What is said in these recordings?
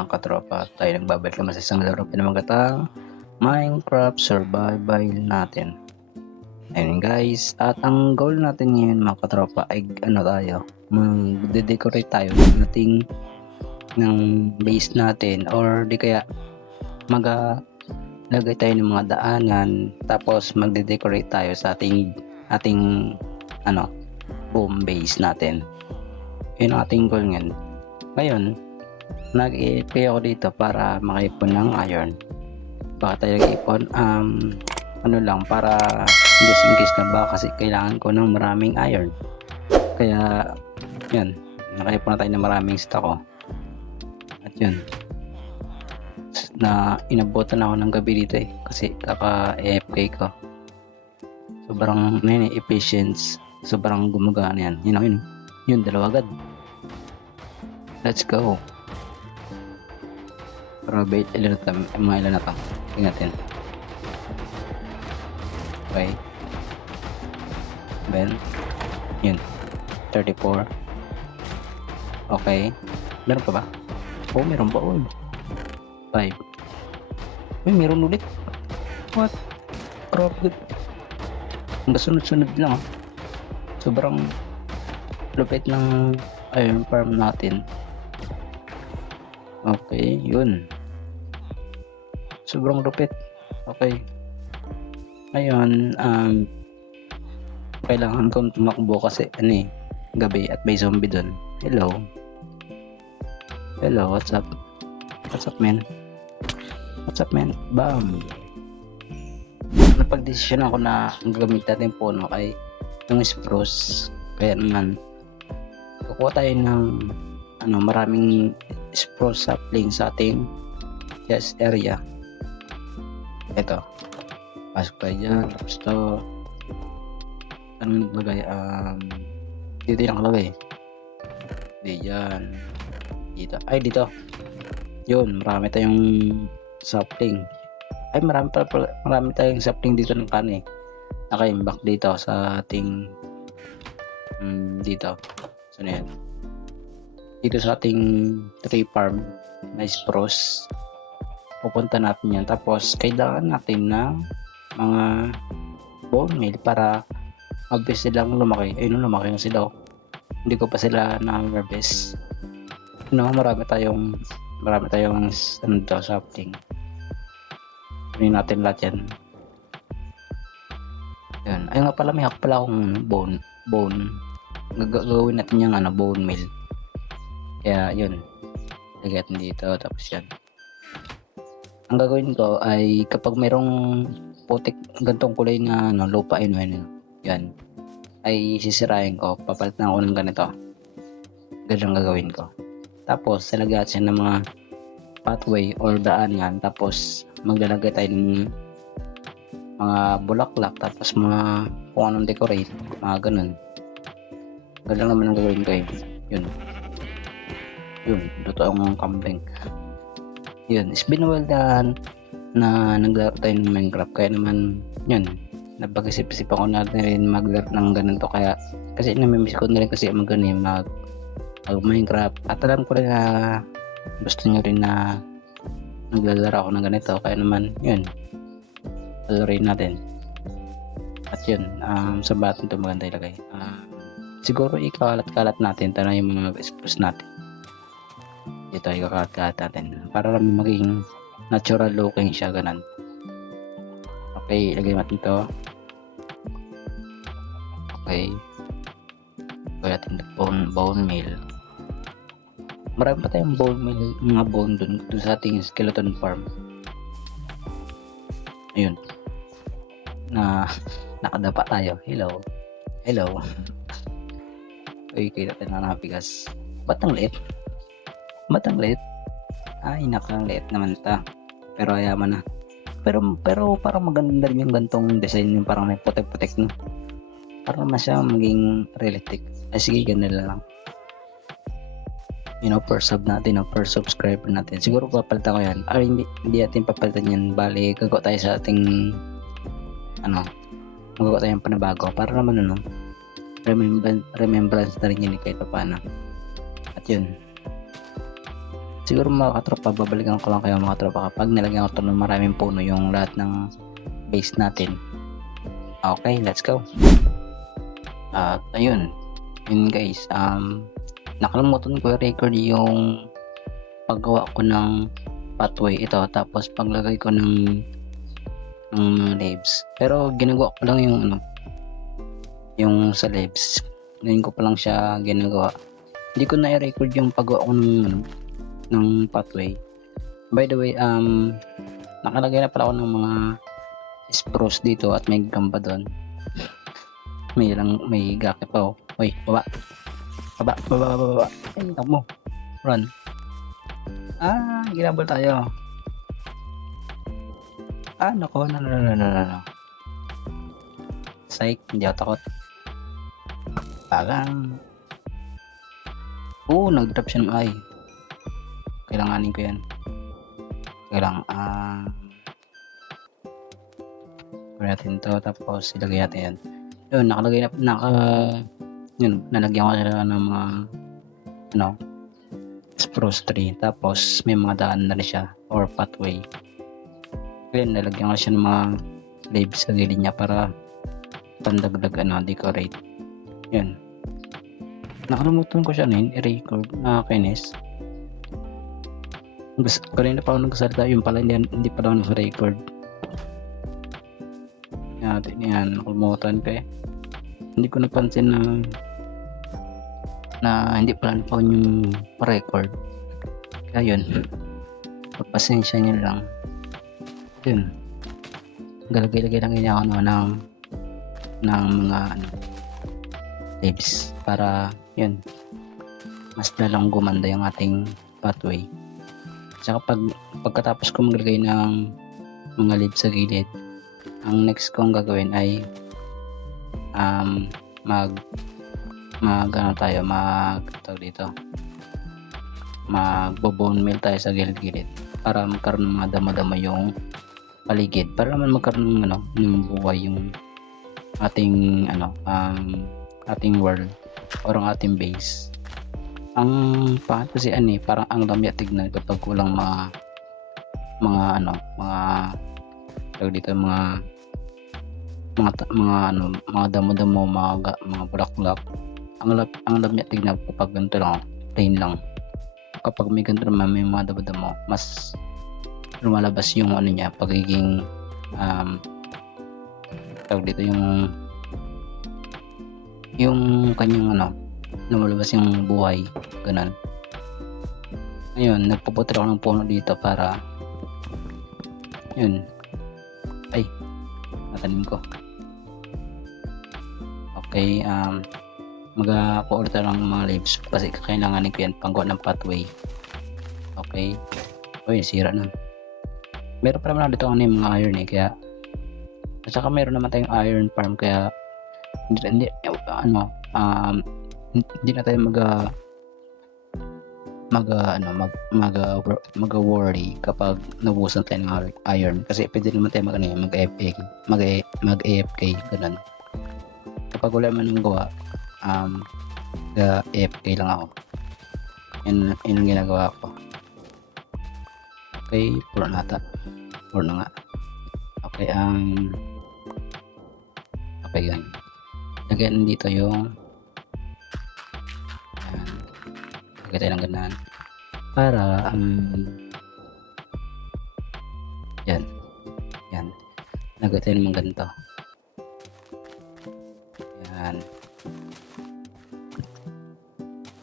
mga katropa, tayo nagbabalik naman sa isang laro pinamagatang Minecraft Survival natin. Ayun guys, at ang goal natin ngayon mga katropa ay magde-decorate tayo ng base natin, or di kaya maglagay tayo ng mga daanan, tapos magde-decorate tayo sa ating boom base natin. Yun ang ating goal ngayon. Nag-i-pay ako dito para makaipon ng iron. Baka tayo nag-ipon para just in case na ba, kasi kailangan ko ng maraming iron. Kaya yan, nakaipon na tayo ng maraming stock At yun, na inabutan ako ng gabi dito kasi kaka-AFK ko. Sobrang efficient, sobrang gumagana yan. Yun, dalawa agad. Let's go. Probate mga ilan na to. Tingnan natin. Okay. Ben. Yun. 34. Okay. Meron pa ba? Oh, meron pa. 5. Uy, meron ulit. What? Probate. Hanggang sunod-sunod lang. Sobrang lupit ng iron farm natin. Okay, yun. Sobrang lupit. Okay. Ngayon, kailangan kong tumakbo kasi gabi at may zombie dun. Hello, what's up? What's up, man? Bam! Napag-desisyon ako na ang gamit natin puno ay yung spruce. Kaya naman, kukuha tayo ng maraming spruce sapling sa ating chest area. Ito, pasok tayo dyan. Tapos ito, anong lagay? Dito yung lagay. Di dyan. Dito. Yun, marami tayong sapling. Marami tayong sapling dito ng kani. Nakaimbak dito sa ating dito. So na yan. Dito sa ating tree farm na spruce, pupunta natin yan. Tapos kailangan natin ng mga bone meal para mabilis silang lumaki. Ayun, lumaki na sila. Hindi ko pa sila na-harvest. Marami tayong sapling. Kunin natin lahat yan. Yun. Ayun nga pala, may akong bone. Gagawin natin yung bone meal. Kaya yun, lagyan natin dito. Tapos yan, ang gagawin ko ay kapag mayroong putik gantong kulay na lupa, yan ay sisirain ko, papalitan ako ng ganito. Ganyan gagawin ko. Tapos lalagyan siya ng mga pathway or daan yan. Tapos maglalagay tayo ng mga bulaklak, tapos mga kung anong decorate, mga ganun. Ganun naman ang gagawin ko Yun, totoong kambing. Yun, it's been a while na naglaro tayo ng Minecraft. Kaya naman, yun, napag-isip-isip ako na rin maglaro ng ganito. Kasi namimiss ko na rin kasi mag Minecraft. At alam ko rin na gusto nyo rin na naglalaro ako ng ganito. Kaya naman, yun, lalaroin natin. At yun, sa button ito maganda ilagay. Siguro ikalat-kalat natin. Ito na yung mga spruce natin. Dito ikakat natin para lang maging natural looking siya, ganun. Okay, ilagay natin ito. Okay, ilagay natin bone meal. Marami pa tayong mga bone dun sa ating skeleton farm. Ayun, nakadapa tayo. Hello. Okay, natin na napigas. Ba't ang liit? Ay, nakang liit naman ta. Pero ayaman na. Pero parang maganda rin yung gantong design, yung parang may putek-putek para naman siya maging realistic. Ay sige, ganun lang. Per sub natin, per subscriber natin. Siguro papalitan ko yan. Hindi natin papalitan yan. Bali, gagawa tayo sa ating magagawa tayo ng panabago para naman remembrance na rin yun kahit paano. At yun, siguro mga katropa, babalikan ko lang kayo mga katropa kapag nilagyan ko to ng maraming puno yung lahat ng base natin. Okay, let's go. At ayun, yun guys, nakalimutan ko i-record yung paggawa ko ng pathway ito, tapos paglagay ko ng leaves. Pero ginagawa ko lang yung sa leaves. Ngayon ko pa lang siya ginagawa. Hindi ko na i-record yung paggawa ko ng pathway. By the way, nakalagay na pala ako ng mga spruce dito at may gamba doon. May gaki pa. Uy, baba. Ay, mo. Run. Ginabal tayo. Nako, no. Psych, hindi ako takot. Parang nag-drop siya ng eye. Kailanganin ko yan. Gawin natin to, tapos ilagay natin yan. Yun, nakalagay yun, nalagyan ko sila ng mga spruce tree, tapos may mga daan na rin siya or pathway. Yun, nalagyan ko siya ng mga leaves sa gilid niya para pandagdag decorate. Yun, nakalimutan ko siya i-record kainis. Kanina pa ako nagsalita, yung pala hindi pa daw nag-record. Yan, nakalimutan ko hindi ko napansin na hindi pala pa yung record. Kaya yun, pagpasensya nyo lang. Yun, galagay lang niya ako ng mga leaves para yun, mas lalang gumanda yung ating pathway. Tsaka pagkatapos ko maglagay ng mga leaves sa gilid, ang next kong gagawin ay magbo-bone meal tayo sa gilid-gilid para magkaroon ng mga dama-dama yung paligid, para naman magkaroon ng buhay yung ating ating world or ang ating base. Ang pangit kasi parang ang lamya tignan kapag kulang mga damo-damo, mga bulaklak. Ang lamya tignan kapag ganito lang, plain lang. Kapag may ganito naman, may mga damo-damo, mas lumalabas yung niya, pagiging yung kanyang lumalabas yung buhay, ganun. Ngayon, nagpuputol ako ng puno dito para yun, natanim ko. Okay, mag-ulit lang ng mga leaves kasi kailangan ko yan panggawa ng pathway. Okay, sira na. Meron pa naman dito yung mga iron kaya, at saka meron naman tayong iron farm, kaya hindi na tayo mag-worry kapag nabusan tayo ng iron, kasi pwede naman tayo mag-AFK ganun. Kapag wala man ng gawa, AFK lang ako. Yun ang ginagawa ko. Okay, puro na nga. Okay, okay, yan. Lagyan dito yung lagay tayo ng ganan para yan, lagay tayo ng ganito. Yan,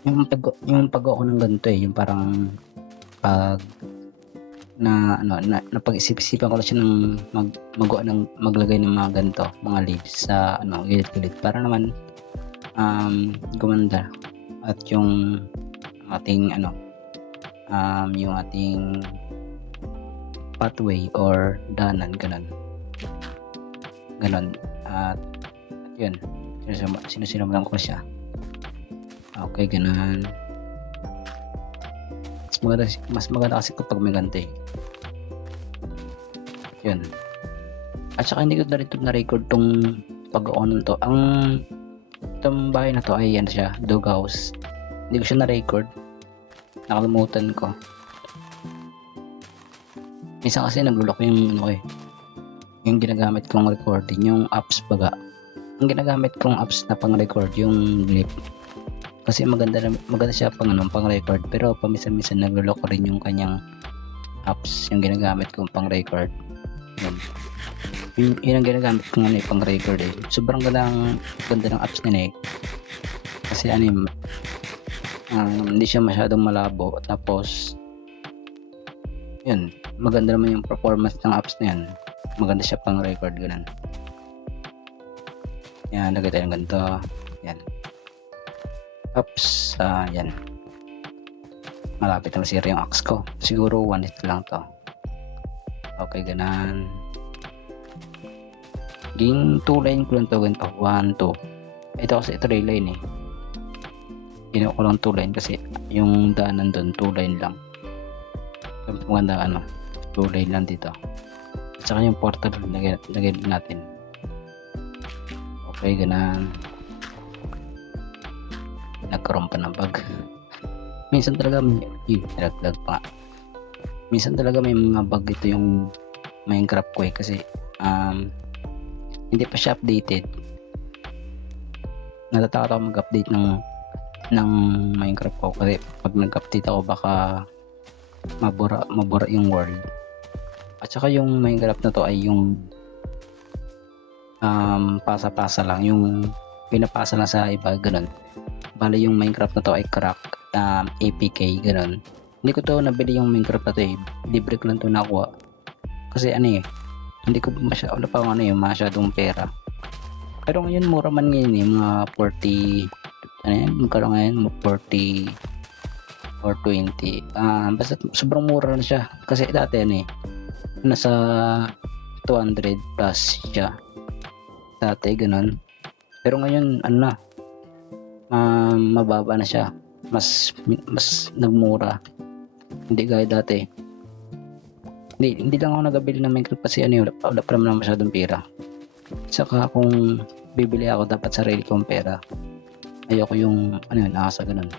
yung pag-gawa ko ng ganito yung parang pag napag-isip-isipan ko lang siya ng maglagay ng mga ganito, mga leaves sa gilid-gilid para naman gumanda at yung ating yung ating pathway or danan, ganun. At yun, sinusimulan ko siya. Okay, ganun. Mas maganda kasi kapag may ganito yun. At saka hindi ko na record tong pag-on to. Itong bahay na to ay yan siya, dog house. Hindi ko siya na record, nakalimutan ko. Minsan kasi naglo-lock yung ano ko eh, yung ginagamit kong recording, yung apps baga. Ang ginagamit kong apps na pang-record yung Blip. Kasi maganda siya pang record, pero paminsan-minsan naglo-lock rin yung kanyang apps yung ginagamit kong pang-record. Yun ang ginagamit ko nga pang-record eh. Sobrang ganda ng apps nila eh. Kasi hindi siya masyadong malabo, tapos yun, maganda naman yung performance ng apps na yan. Maganda siya pang-record, ganun. Yan, lagay tayo ng ganito. Yan. Oops, yan. Malapit na masira yung axe ko. Siguro 1 hit lang to. Okay, ganun. Ging 2 line ko lang to, ganito. 1, 2. Ito kasi ito line eh. Ginawa ko lang 2 line kasi yung daanan doon 2 line lang. Maganda 2 line lang dito. At saka yung portal lagay natin. Okay, ganun. Nagkaroon pa ng bug. Minsan talaga nilaglag pa. Minsan talaga may mga bug ito yung Minecraft ko eh, kasi hindi pa siya updated. Natatakot ako mag-update ng Minecraft ko kasi pag nag-update ako baka mabura yung world. At saka yung Minecraft na to ay yung pasa-pasa lang, yung pinapasa lang sa iba, ganun. Bali yung Minecraft na to ay crack, APK, ganun. Hindi ko to nabili yung Minecraft na to eh, libre ko lang to nakuha kasi hindi ko masyadong pera. Pero ngayon mura man ngayon eh, mga 40 magkano ngayon, 40 or 20, basta sobrang mura na siya kasi dati nasa 200 plus siya dati, ganun. Pero ngayon mababa na siya, mas nagmura, hindi gaya dati. Hindi lang ako nagabili ng Minecraft kasi wala pa naman masyadong pera. Saka kung bibili ako dapat sarili kong pera, ayoko yung asa, ganun.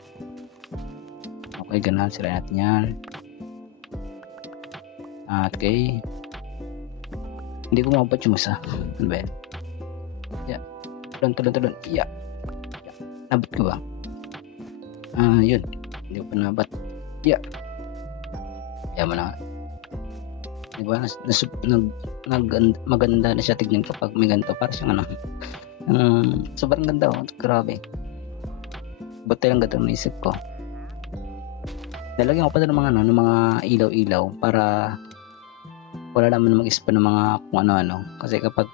Okay, ganun, sirain natin yan. Okay, hindi ko mabot yung isa. Ano ba yan? Yeah, tulon. Yeah. Nabot ko ba? Yun. Hindi ko pa nabot. Yeah. Yaman na. Diba? Maganda na siya tignan kapag may ganito. Para siyang sobrang ganda oh. Grabe. Buti lang ganda ng isip ko. Nalagyan ko pa ng mga ilaw-ilaw para wala naman mag-ispan ng mga kung ano-ano. Kasi kapag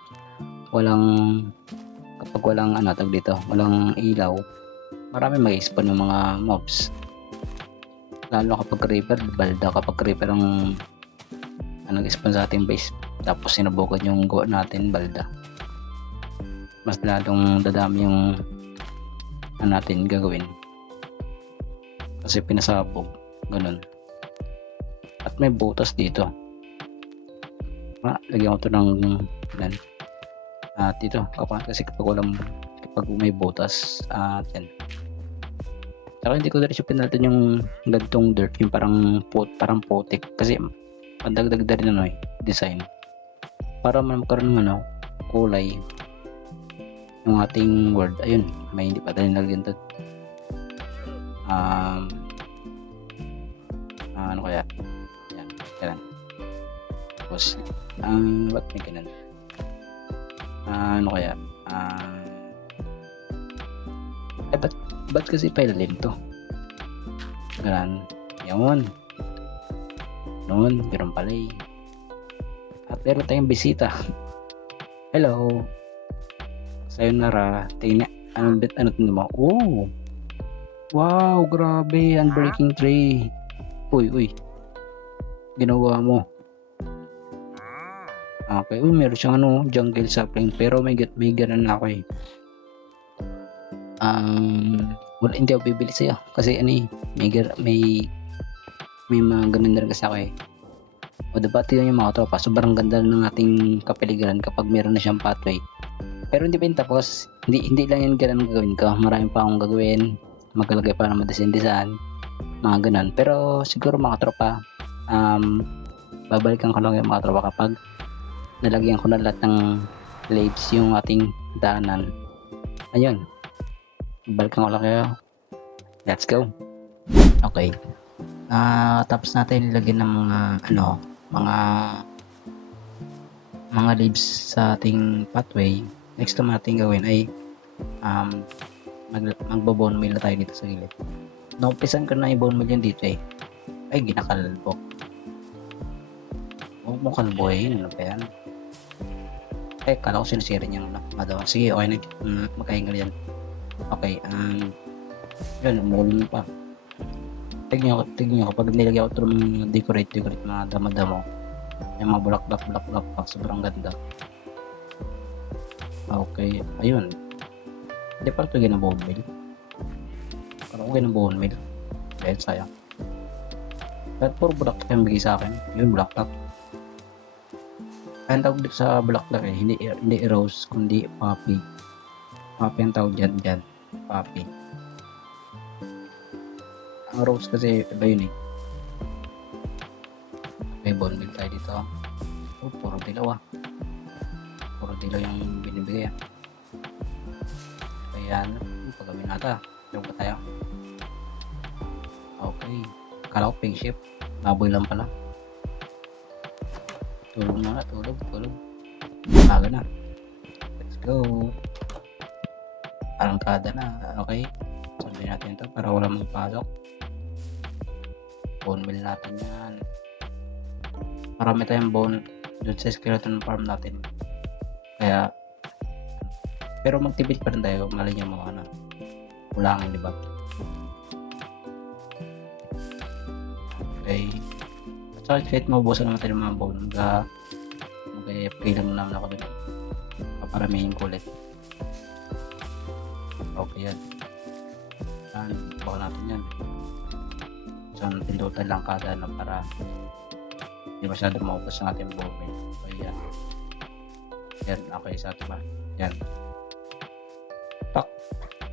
walang walang ilaw, marami mag-spawn ng mga mobs, lalo kapag creeper, balda kapag creeper ang nag-spawn sa ating base, tapos sinubukan yung gawa natin balda, mas lalong dadami yung natin gagawin kasi pinasabog, ganun. At may butas dito, lagyan ko to ng dito kasi kapag may butas, yan. Saka hindi ko na rin siya pinalitan yung gantong dirt, yung parang putik, kasi pandagdag na rin design para magkaroon ng kulay yung ating world. Ayun, may hindi pa tayo nalagyan to. Ano kaya yan, ganun. Tapos ba't may ganun, ano kaya ba't kasi pailalim to, ganun. Yun noon, meron pala eh. At meron tayong bisita. Hello, sayonara. Tingnan, ano mo? Oh, wow, grabe, unbreaking tree. Uy, ginawa mo. Okay, meron siyang jungle sapling, pero may ganun na ako eh. Wala, hindi ako bibili sa'yo kasi may mga ganun na rin kasi ako eh. O diba, ito yung mga tropa, sobrang ganda ng ating kapaligiran kapag meron na siyang pathway. Pero hindi pa yun tapos, hindi lang yun ganun gagawin ko, marami pa akong gagawin, maglalagay pa ng madasindisan, mga ganun. Pero siguro mga tropa, babalikan ko lang yung mga tropa kapag nalagyan ko na lahat ng leaves yung ating daanan. Ayun, babalikan ko lang kayo. Let's go. Okay, tapos natin ilagyan ng mga leaves sa ating pathway. Next naman natin gawin ay magbo-bone meal na tayo dito sa gilid. Naumpisan ko na yung bone meal yan dito eh. Ay, ginakalbo. Huwag mo kalbohin. Ano ba yan? Eh, kala ko sinisira niyang madawa. Sige, okay na. Magkahingal yan. Okay, yun, umulong pa. Tignan nyo kapag nilagyan ko ito ng decorate mga damo-damo. Yung mga bulak-bulak sobrang ganda. Okay, ayun. Hindi pa ito ginabone meal. Parang ko ginabone meal. Dahil sayang. Kahit puro bulaklak yung bigay sa akin. Yun, bulaklak. Kaya ang tawag dito sa bulaklak eh. Hindi rose, kundi poppy. Poppy ang tawag dyan. Poppy. Ang rose kasi iba yun eh. May bone meal tayo dito. Oh, puro dilaw ah. Puro dilaw yung binibigay ah. Ayan, pagawin natin. Yung pa tayo. Okay. Kala ko pink ship. Baboy lang pala. Tulog na. Umaga na. Let's go. Arangkada na. Okay. Sabihin natin ito para wala magpasok. Bone meal natin yan. Marami tayong bone doon sa skeleton farm natin. Kaya pero magtipid pa rin tayo. Mali niya mga kulangin, di ba? Okay. So, kahit maubusan naman tayo ng mga bone, mag-FK lang naman ako dun. Paparamihin ko ulit. Okay yan. Yan, baka natin yan. So, pindutan lang kada para hindi masyado maubos ang ating bone. So, yan. Yan, okay sa atin ba? Yan.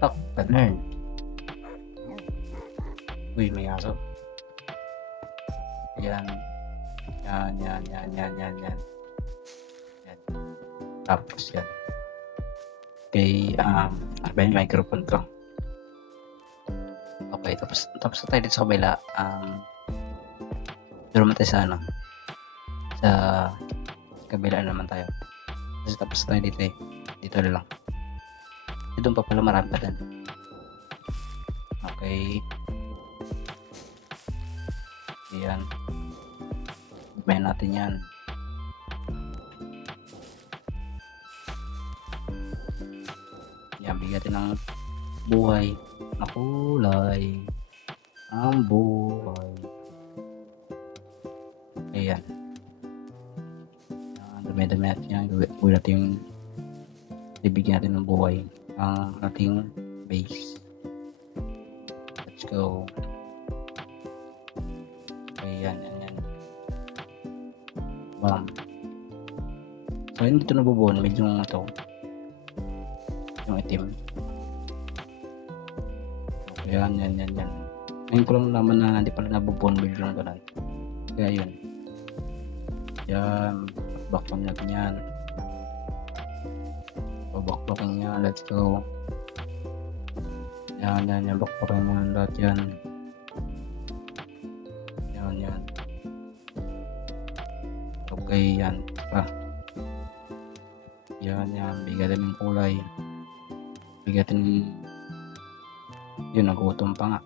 Tak, ganun. Uy, may aso. Yan. Yan. Tapos yan. Okay, ano ba yung microphone ko? Okay, tapos na tayo dito sa kabila. Doon naman tayo sa kabila naman tayo. Tapos tayo dito eh. Dito na lang. Doon pa pala marami pa din. Okay. Ayan. Bayan natin yan. Yan, bigyan ng buhay na kulay. Ang buhay. Ayan. Dami-dami natin yan. Gawin natin yung ibigyan natin ng buhay ang ating base. Let's go. Ayan. Bam. So, yun dito nabubon. Medyo ito. Yung itim. Ayan. Ngayon ko lang naman na hindi pala nabubon. Medyo lang ganun. Kaya yun. Ayan. Bakbang natin yan. Bakbakan niya, let's go. Yan, bakbakan mo lahat yan. Yan. Okay, yan. Yan, bigyan ng kulay. Bigyan yun, nagutom pa nga.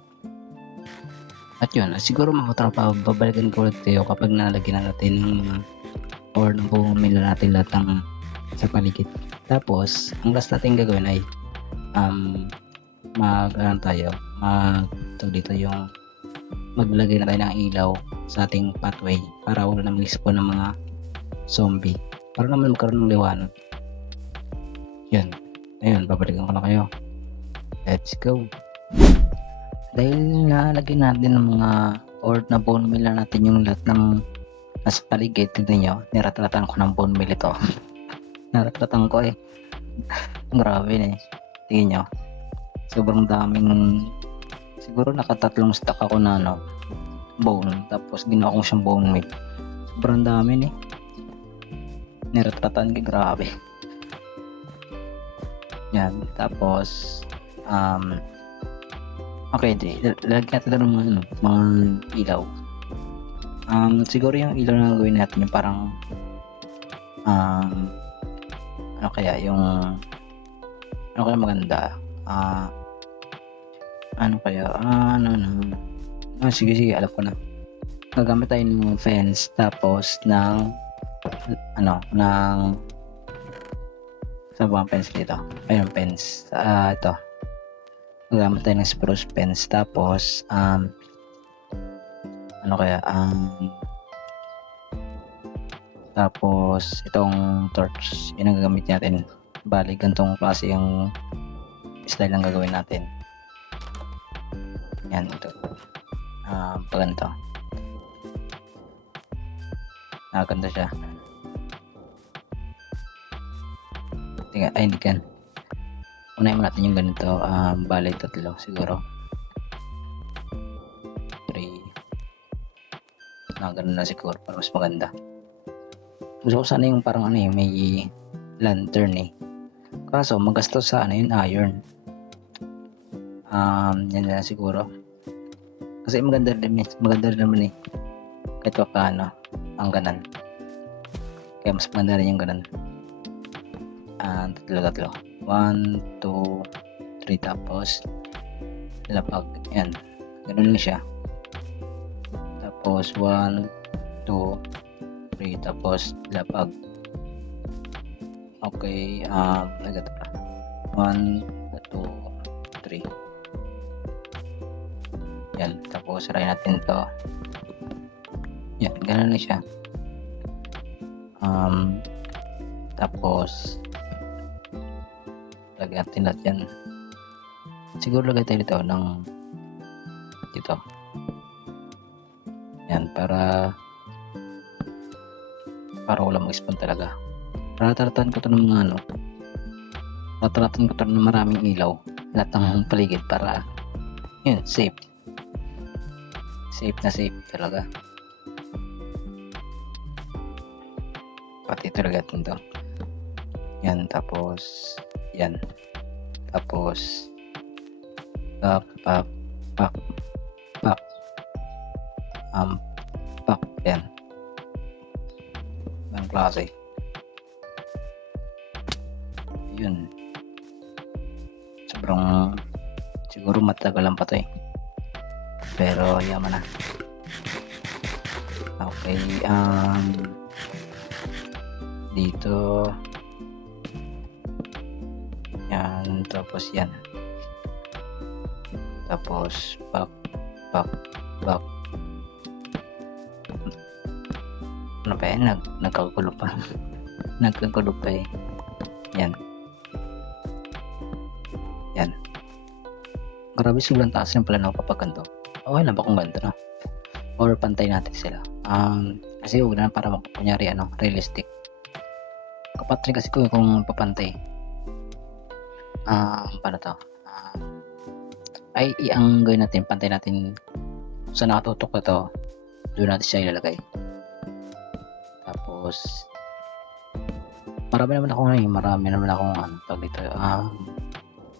At yun, siguro mga tropa, babalikan ko ulit tayo kapag nalagyan na natin ng mga or nabumila natin lahat ng sa paligid. Tapos, ang last natin gagawin ay maglagay na tayo ng ilaw sa ating pathway para wala na mag-spawn ng mga zombie. Para naman magkaroon ng liwanag. Yan. Ayun, babalikan ko na kayo. Let's go. Dahil nalagyan natin ng mga or na bone meal natin yung lahat ng nasa paligid. Tignan nyo, niratratan ko ng bone meal ito. Naratratan ko eh. Grabe na eh. Tingin nyo. Sobrang daming. Siguro nakatatlong stack ako na bone. Tapos ginawa ko siyang bone meal. Sobrang dami ni. Niretratan ko, grabe. Yan, tapos okay, lalagyan natin ng mga ilaw. Siguro yung ilaw na gawin natin yung parang ano kaya maganda, sige, alam ko na. Gagamit tayo ng fence, tapos ng saan ba ang fence dito? Ayun, fence. Ito. Gagamit tayo ng spruce fence, tapos tapos itong torch, yun ang gagamit natin. Bali, gantong klase yung style ang gagawin natin. Yan, ito. Paganto. Ganda siya. Hindi kan. Unahin mo natin yung ganito. Bali, 3 siguro. 3. Ganun na siguro para mas maganda. Gusto ko sana yung parang may lantern eh. Kaso magastos sa yung iron. Yan na siguro. Kasi maganda rin naman eh. Kahit pa paano ang ganan. Kaya mas maganda rin yung ganan. 3. 1, 2, 3, tapos lapag. Yan. Ganun lang siya. Tapos 1, 2, 3, tapos lapag. Okay, agad pa. 1, 2, 3. Yan, tapos sarayin natin to. Yan, ganun na siya. Tapos lagyan natin lahat yan. Siguro lagay tayo dito dito. Yan, para walang mag-spawn talaga. Tataratan ko to ng mga tataratan ko to ng maraming ilaw, lahat ng paligid, para yun, safe na safe talaga. Pati talaga ito. Yan, tapos yan, tapos pak, yan ang klase. Yun, sobrang siguro matagalan pa to eh, pero yaman na. Okay, dito yan, tapos yan, tapos pak ano pa yan, nagkagulo pa eh. Yan, grabe, sobrang taas ng plano kapag ganito. Okay lang ba kung ganito na, or pantay natin sila? Kasi huwag na para kunyari realistic. Kapat rin kasi kung papantay. Paano to? Ang gawin natin, pantay natin sa nakatutok na to, doon natin siya ilalagay. Tapos marami naman akong tawag dito.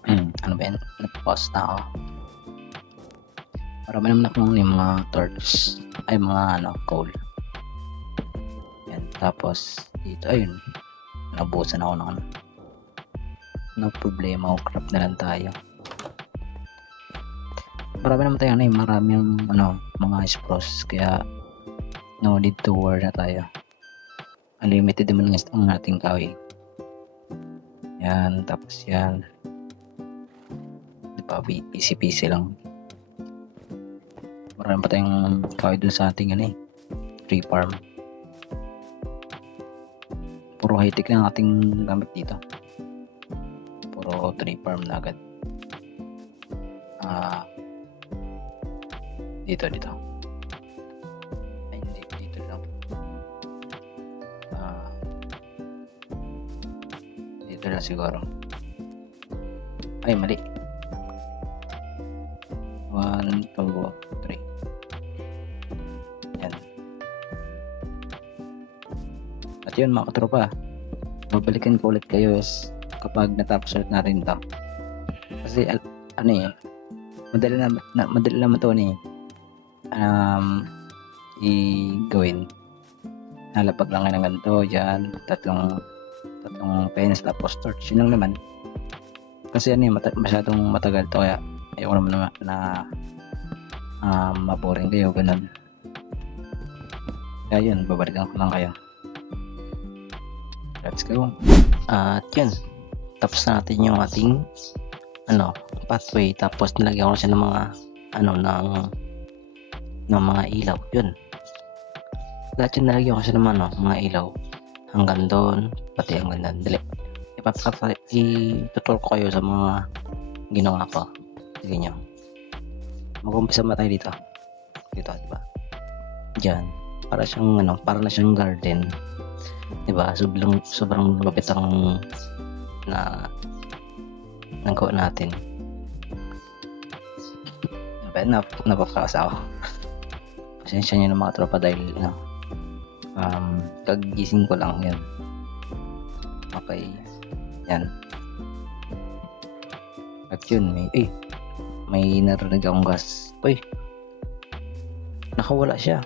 Ano ba yan? Nag-pause na ako. Marami naman akong mga torch, mga coal. Yan, tapos dito, ayun, nabusan ako ng no problema, craft na lang tayo. Marami naman tayo mga spruce, kaya no need to worry na tayo. Unlimited naman ang ating kahoy. Yan, tapos yan, diba, PC lang. Marami pa tayong kahoy dun sa ating tree farm. Puro high-tech na ang ating gamit dito. Puro tree farm na agad. Dito. Ay, hindi. Dito lang. Dito lang siguro. Ay, mali. 1, 2, 3. Yan. At yun mga katropa, babalikan ko ulit kayo kapag natapos ulit natin ito. Kasi ano eh, madali naman ito i-gawin. Halapag lang ng ganito, yan, tatlong pens tapos torch, yun lang naman. Kasi masyadong matagal to, kaya ayoko naman na maboring kayo, ganun. Kaya yun, babalikan ko lang kayo. Let's go. At yun, tapos na natin yung ating pathway, tapos nilagyan ko siya ng mga ng mga ilaw. Yun, lahat yun nilagyan ko siya ng mga ilaw hanggang doon, pati hanggang doon. Dali, ituturo ko kayo sa mga ginawa ko. Sige nyo, mag-umpisa ba tayo dito, diba? Diyan, para na siyang garden, diba? Sobrang lupit ang nagawa natin. Napapakalas ako. Pasensya nyo ng mga tropa dahil kagising ko lang yan. Okay, yan. At yun, may narinig akong gas. Uy, nakawala siya.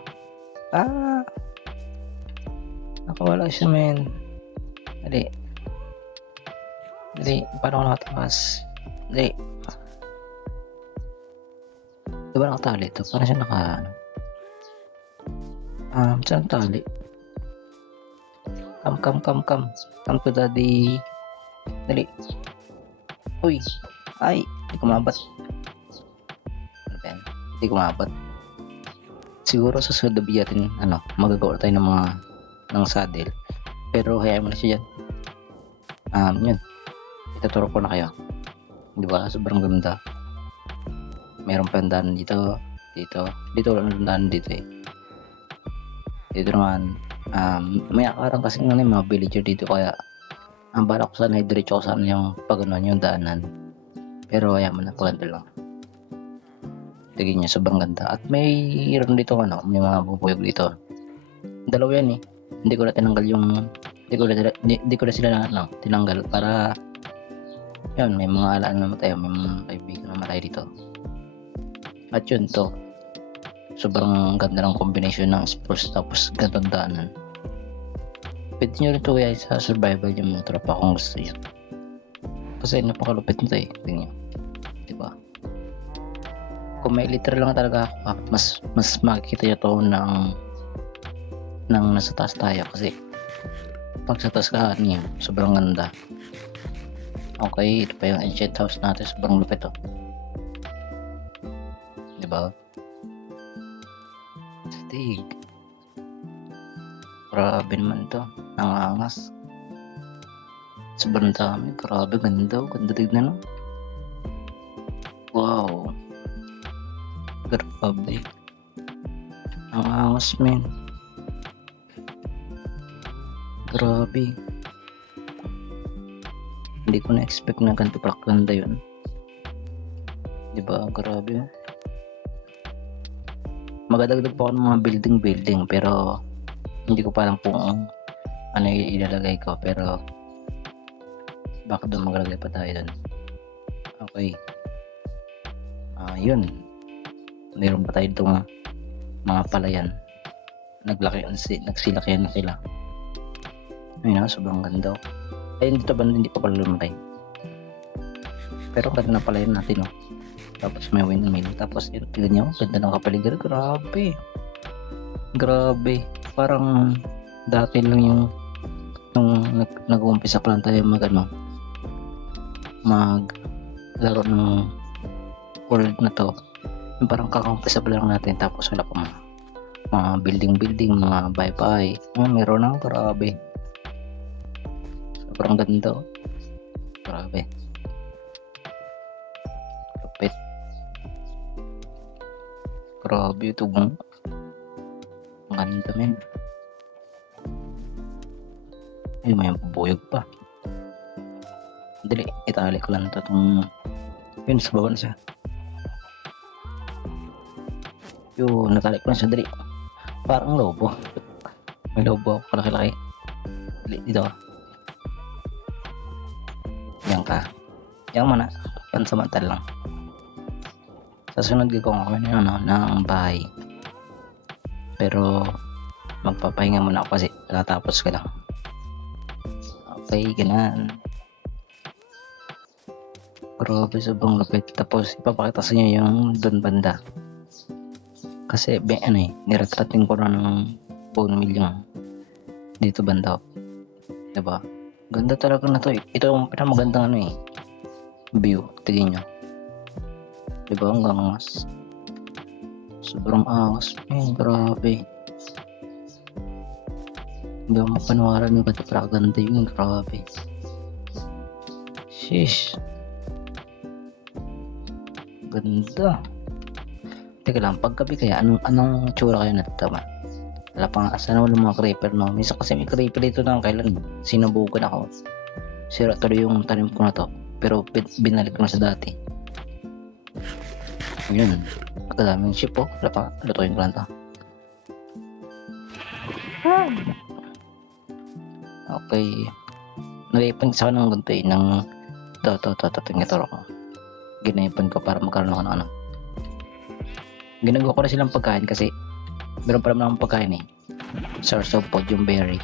Nakawala siya, men. Dali, paano ako nakatakas? Dali. Diba nakatali ito? Paano siya saan tali? Come to daddy. Dali. Uy, ay, hindi ko maabot. Hindi ko maabot. Siguro sa susunod na biyatin, magagawa tayo ng saddle. Pero hayaan mo na siya dyan. Yun. Ituturo ko na kayo. Diba? Sobrang ganda. Meron pa yung daan dito. Wala na daan dito eh. Dito naman, may akarang kasi yung mga villager dito, kaya ang balak ko sana diretso ko sana yung yung daanan. Pero ayaw mo na, paganda lang. Tigin niya, sobrang ganda. At mayroon dito may mga bubuyog dito. Dalawa yan eh. Hindi ko na sila tinanggal para yun, may mga alaan naman tayo, may mga kaibigan naman tayo dito. At yun to, sobrang ganda ng combination ng spruce tapos gandang daanan. Pwede nyo rin ito kaya sa survival yung mga tropa kung gusto nyo. Kasi napakalupit nito eh. Tingnan nyo, diba? Kung may literal lang talaga ako, mas makikita nyo to ng nasa taas tayo. Kasi pag sa taas ka, sobrang ganda. Okay, ito pa yung ancient house natin, sobrang lupit to. Diba? Stig. Grabe naman to. Nangangas. Sobrang dami. Grabe, ganda. Ganda tignan, no? Wow. Grabe. Nangangas, men. Grabe. Hindi ko na-expect na ganito pala ganda yun. Diba? Grabe. Magadagdag pa ako ng mga building pero hindi ko pa alam kung ano ilalagay ko, pero baka doon maglagay pa tayo doon. Okay. Yun. Meron pa tayo itong mga palayan. Nagsilakihan na sila. Ayun, sobrang ganda. Ayun, dito ba hindi pa pala lumaki. Pero ganda na palayan natin, no? Tapos may windmill. Tapos yun, tignan nyo, ganda ng kapaligiran. Grabe. Parang dati lang yung nag-uumpisa pa lang tayo maglaro ng world na to. Yung parang kakaumpisa pa lang natin, tapos wala pa mga building, mga bye-bye. Meron na, grabe. Sobrang ganda. Grabe. Lupit. Grabe ito. Ang ganda, men. Ay, may bubuyog pa. Dali, itali ko lang ito. Yun, sa baba na siya. Yun, natali ko lang siya. Dali. Parang lobo. May lobo ako kalaki-laki. Dali, dito ka. Diyan ka. Diyan muna. Pansamantal lang. Sa sunod gagawin ko ng bahay. Pero magpapahinga muna ako kasi natapos ko lang. Okay, ganun. Grabe, sobrang lapit. Tapos ipapakita sa inyo yung doon banda. Kasi niretrating ko na ng bone meal yung dito banda. Diba? Ganda talaga na to. Ito yung pinamagandang view. Tignan nyo. Diba? Hanggang mas sobrang angas. Grabe. Hindi ako mapanawaran yung ganda yun. Grabe. Sheesh. Ganda. Teka lang, paggabi kaya anong tsura kayo natataman? Wala pa nga, sana wala mga creeper, no? Misa kasi may creeper dito na kailan sinubukan ako. Sira tuloy yung tanim ko na to, pero binalik ko na sa dati. Yun, pagkadaming ship po. Wala pa, lutuin ko lang to. Okay, nag-ipon sa ng ganito ng ito ko. Ginaipon ko para magkaroon ako ng ginagawa ko na silang pagkain kasi meron pa naman akong pagkain source of food yung berry.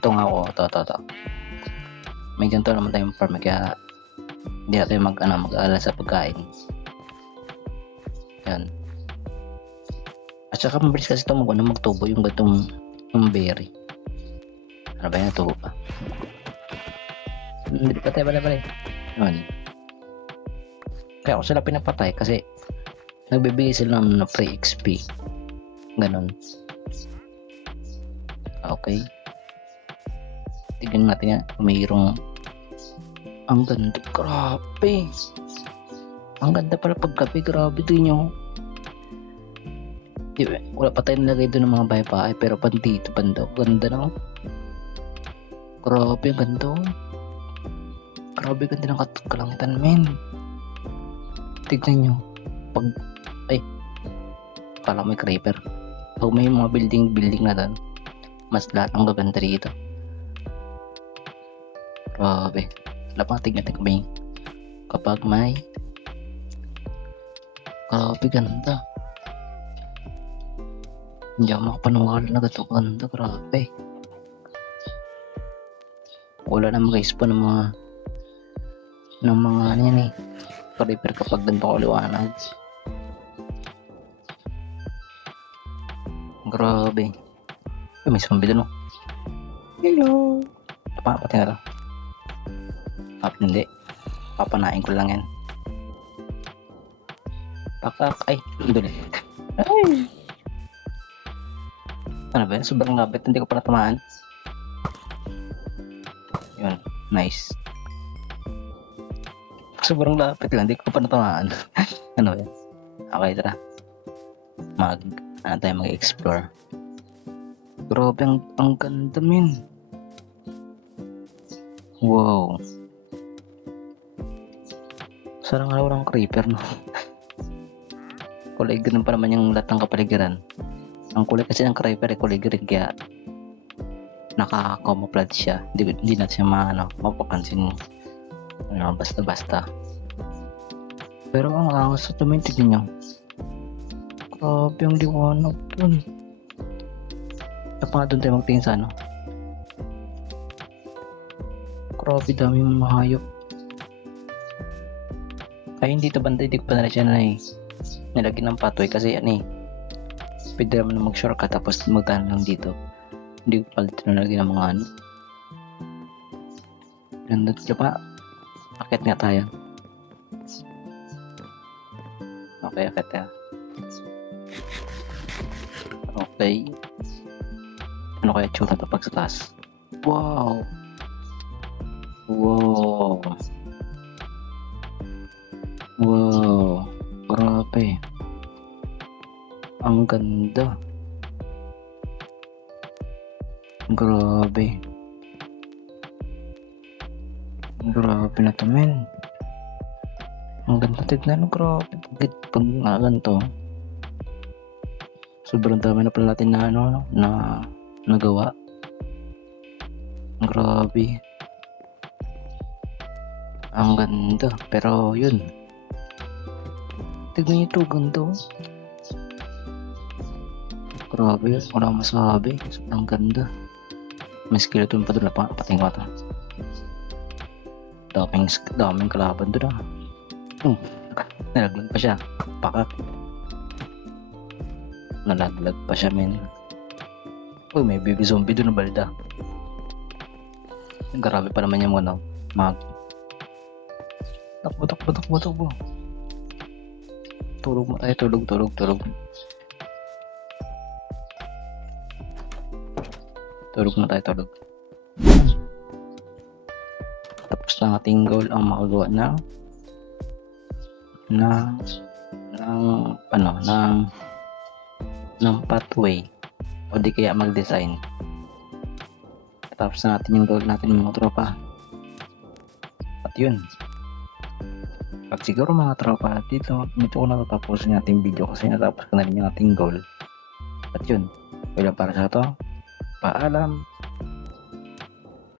Ito nga ako, ito may ganito naman tayong farm kaya hindi natin mag-aalala sa pagkain. Yan, at saka mabilis kasi ito magtubo yung gantong yung berry. Ano ba yun, natubo pa? Hindi patay. Yun, kaya ako sila pinapatay kasi nagbibigay sila ng free XP. Ganon. Okay. Tignan natin yan. Mayroong ang ganda. Grabe. Ang ganda pala paggabi. Grabe ito nyo. Wala pa tayo nilagay doon ng mga bahay-bahay. Pero dito banda. Ganda na. Grabe ang ganda. Grabe ganda ng kalangitan, men. Tignan nyo. Kala may creeper. Pag may mga building na doon, mas lahat ang gaganda dito. Grabe. Lapang tignan kami kapag may grabe ganda. Hindi ako makapaniwala na gato ganda. Grabe. Wala na mag-spawn ng mga creeper kapag ganito kaliwanag. Grabe. May zombie doon. Hello. Pati na lang. Hindi. Papanain ko lang yan. Pakak. Ay. Doon. Ay. Ano ba yan? Sobrang lapit. Hindi ko pa natamaan. Yun. Nice. Sobrang lapit lang. Hindi ko pa natamaan. Ano ba yan? Okay, tara. Tayo mag-explore. Grabe, ang ganda, men. Wow. Sana nga walang creeper, no? Kulay green pa naman yung lahat ng kapaligiran. Ang kulay kasi ng creeper kulay green, kaya naka-camouflage siya. Hindi natin siya mapapansin. Basta-basta. Pero ang angas sa tumin, tignan nyo. Grabe ang liwanag dun. Saka nga dun tayo magtingin sa Grabe, dami mga hayop. Ay, hindi ito banda, hindi ko pa na siya nilagyan ng pathway kasi pwede naman na mag-shortcut tapos magtahan lang dito. Hindi ko pala ito nilagyan ng mga Ganda dito pa. Akit nga tayo. Okay, akit tayo. Okay. Ano kaya tsura ito pag sa taas? Wow! Wow! Wow! Grabe! Ang ganda! Grabe! Grabe na to, men! Ang ganda tignan, grabe! Pag ganito, sobrang dami na pala natin na nagawa. Grabe. Ang ganda. Pero yun. Tignan nyo ito. Ganda. Oh. Grabe. Wala masabi. Sobrang ganda. May skeleton pa doon. Pating ko ito. Daming kalaban doon. Nalaglag pa siya. Pakak. Nalaglag pa siya, men. Oh, may baby zombie doon na balda. Grabe pa naman yung takbo. Tulog mo tayo, tulog. Tulog na tayo, tulog. Tapos na ating goal ang makagawa ng pathway o di kaya mag-design. Tapos na natin yung goal natin mga tropa. At yun. At siguro mga tropa, dito ko natatapusin natin video kasi natapos ko na rin yung ating goal. At yun. Kaya para sa to, paalam.